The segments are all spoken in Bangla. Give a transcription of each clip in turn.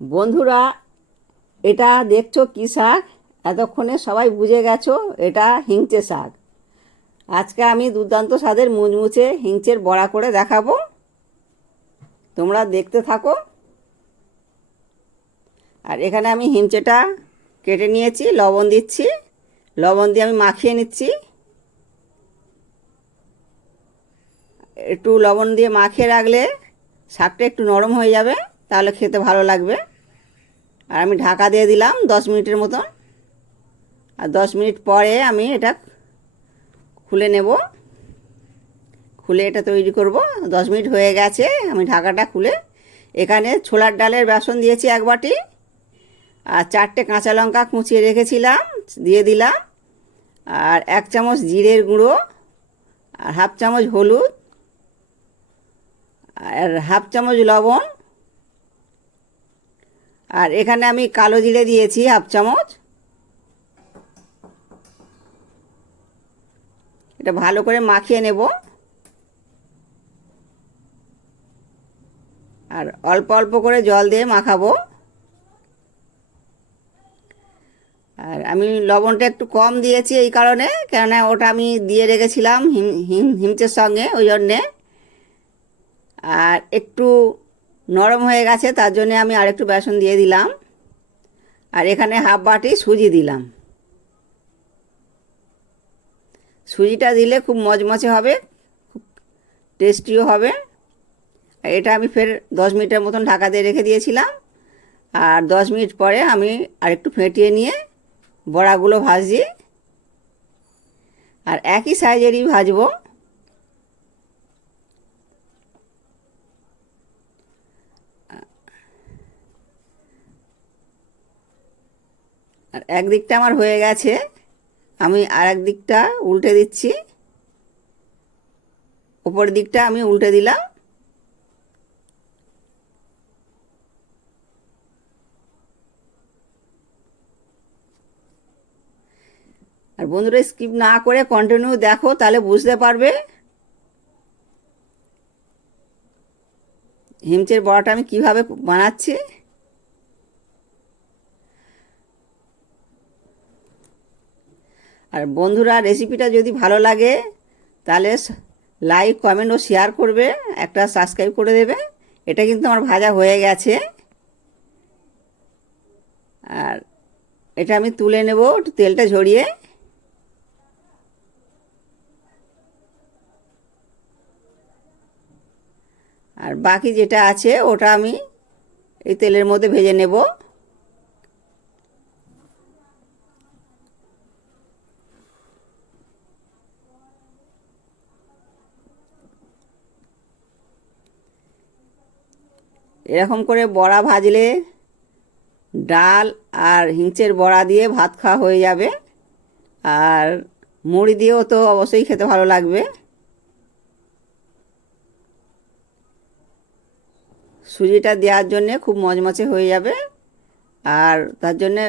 বন্ধুরা, এটা দেখছ কী শাক? এতক্ষণে সবাই বুঝে গেছো, এটা হিংচে শাক। আজকে আমি দুর্দান্ত স্বাদের মুচমুচে হিংচের বড়া করে দেখাবো। তোমরা দেখতে থাকো। আর এখানে আমি হিংচেটা কেটে নিয়েছি, লবণ দিচ্ছি। লবণ দিয়ে আমি মাখিয়ে নিচ্ছি। একটু লবণ দিয়ে মাখিয়ে রাখলে শাকটা একটু নরম হয়ে যাবে, তাহলে খেতে ভালো লাগবে। আর আমি ঢাকা দিয়ে দিলাম দশ মিনিটের মতন। আর দশ মিনিট পরে আমি এটা খুলে নেব। খুলে এটা তৈরি করব। দশ মিনিট হয়ে গেছে, আমি ঢাকাটা খুলে এখানে ছোলার ডালের বেসন দিয়েছি এক বাটি। আর চারটে কাঁচা লঙ্কা কুচিয়ে রেখেছিলাম, দিয়ে দিলাম। আর এক চামচ জিরের গুঁড়ো, আর হাফ চামচ হলুদ, আর হাফ চামচ লবণ আর এখানে আমি কালো জিরে দিয়েছি হাফ চামচ। এটা ভালো করে মাখিয়ে নেব। আর অল্প অল্প করে জল দিয়ে মাখাবো। আর আমি লবণটা একটু কম দিয়েছি এই কারণে, কেননা ওটা আমি দিয়ে রেখেছিলাম হিম হিম, হিমচের সঙ্গে, ওই জন্যে। আর একটু নরম হয়ে গেছে, তার জন্য আমি আরেকটু বেসন দিয়ে দিলাম। আর এখানে হাফ বাটি সুজি দিলাম। সুজিটা দিলে খুব মচমচে হবে, খুব টেস্টিও হবে। আর এটা আমি ফের দশ মিনিটের মতন ঢাকা দিয়ে রেখে দিয়েছিলাম। আর দশ মিনিট পরে আমি আরেকটু ফেটিয়ে নিয়ে বড়াগুলো ভাজি আর একই সাইজেরই ভাজবো। আর একদিকটা আমার হয়ে গেছে, আমি আর দিকটা উল্টে দিচ্ছি। ওপরের দিকটা আমি উল্টে দিলাম। আর বন্ধুরা স্কিপ না করে কন্টিনিউ দেখো, তাহলে বুঝতে পারবে। হিমচের বড়াটা আমি কীভাবে বানাচ্ছি। আর বন্ধুরা রেসিপিটা যদি ভালো লাগে, তাহলে লাইক কমেন্ট ও শেয়ার করবে, একটা সাবস্ক্রাইব করে দেবে। এটা কিন্তু আমার ভাজা হয়ে গেছে। আর এটা আমি তুলে নেব একটু তেলটা ঝরিয়ে। আর বাকি যেটা আছে, ওটা আমি এই তেলের মধ্যে ভেজে নেব। এরকম করে বড়া ভাজলে ডাল আর হিংচের বড়া দিয়ে ভাত খাওয়া হয়ে যাবে। আর মুড়ি দিয়েও তো অবশ্যই খেতে ভালো লাগবে। সুজিটা দেওয়ার জন্যে খুব মজমচে হয়ে যাবে। আর তার জন্যে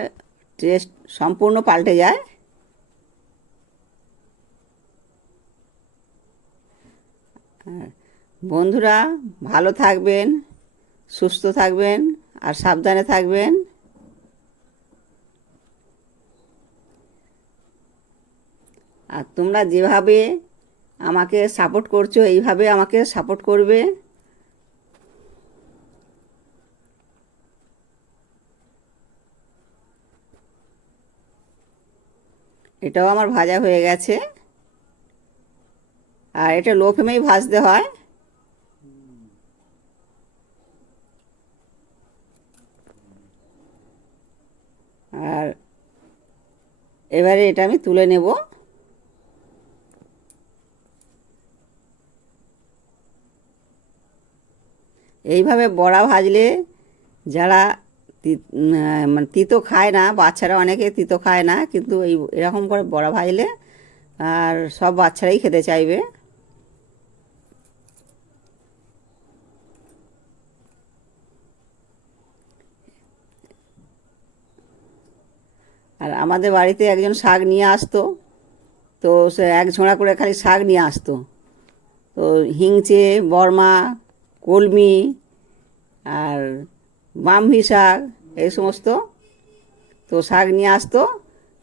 টেস্ট সম্পূর্ণ পাল্টে যায়। বন্ধুরা, ভালো থাকবেন। সুস্থ থাকবেন আর সাবধানে থাকবেন। আর তোমরা যেভাবে আমাকে সাপোর্ট করছ, এইভাবে আমাকে সাপোর্ট করবে। এটাও আমার ভাজা হয়ে গেছে। আর এটা লো ভাজতে হয় আর এবারে এটা আমি তুলে নেব। এইভাবে বড়া ভাজলে যারা মানে তিতো খায় না, বাচ্চারা অনেকে তিতো খায় না, কিন্তু এই, এরকম করে বড়া ভাজলে আর সব বাচ্চারাই খেতে চাইবে। আর আমাদের বাড়িতে একজন শাক নিয়ে আসতো। তো সে এক ঝোড়া করে খালি শাক নিয়ে আসতো। তো হিংচে বর্মা কলমি আর বামভি শাক এই সমস্ত তো শাক নিয়ে আসতো।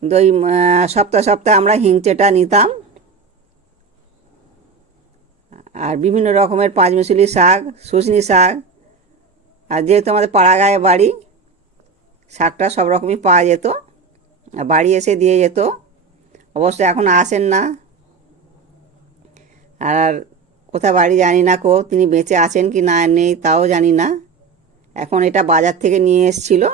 আহ, সপ্তাহে সপ্তাহে আমরা হিংচেটা নিতাম। আর বিভিন্ন রকমের পাঁচমিশুলি শাক শুশনি শাক। আর যেহেতু আমাদের পাড়া গায়ে বাড়ি শাকটা সব রকমই পাওয়া যেত। বাড়ি এসে দিয়ে যেত। অবশ্য এখন আসেন না। আর কোথায় বাড়ি জানি না কো, তিনি বেঁচে আছেন কি না নেই তাও জানি না। এখন এটা বাজার থেকে নিয়ে এসছিল।